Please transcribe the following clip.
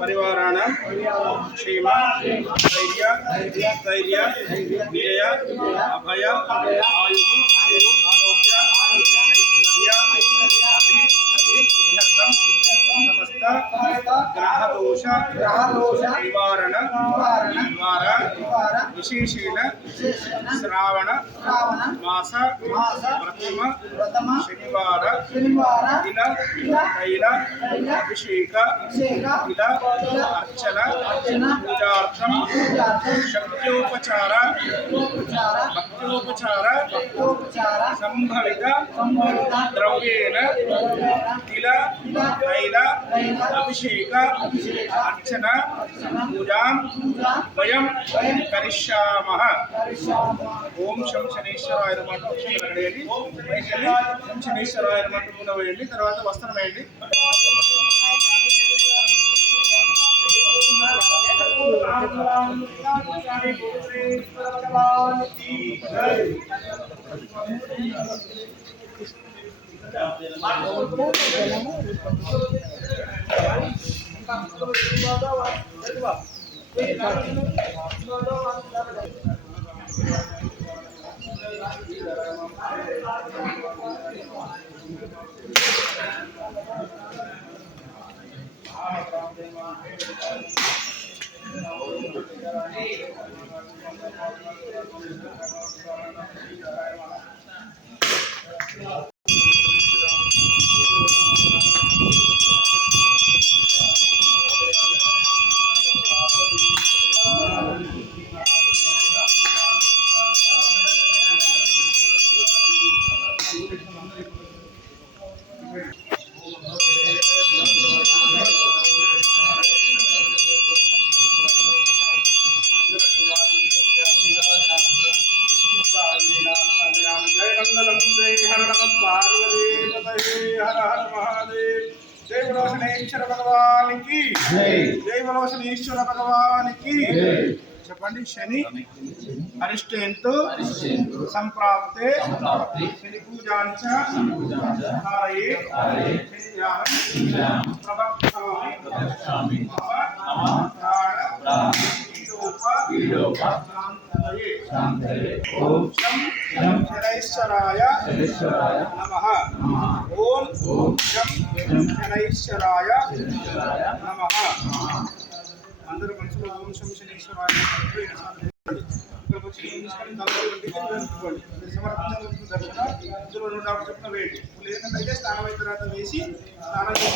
परिवाराणां क्षेम धैर्य विजय अभय आयु आरोग्य ऐश्वर्य समस्त ग्रह दोष निवारण द्वारा विशेषेण श्रावण मास प्रथम शनिवार दिन तैल अभिषेक तिल अर्चन पूजार्थं शक्त्योपचार भक्त्योपचार संभवित द्रव्येण तिल तैल अभिषेक अर्चन पूजां वयं करिष्यामः। ओम शं शनेश्वराय नमः। शं शनेश्वराय नमः వేయండి తర్వాత వస్త్రం వేయండి जय बोलो शनेश्वर भगवान की जय बोलो शनेश्वर भगवान की చెప్పండి శని అరిష్టేంతు సంప్రాప్తే శని పూజాంచ ధారయే శనిధ్యానం ప్రవక్ష్యామి ఓం శం శనైశ్వరాయ నమః ఓం శం శనైశ్వరాయ నమః అందరూ మనసులో ఓం శం శనీశ్వరాయ ఇక్కడికి వచ్చి సమర్పించడం జరుగుతుంది. ఇందులో 150 చెప్తున్న వేయండి. లేదంటే స్నానం అయిన తర్వాత వేసి స్నానం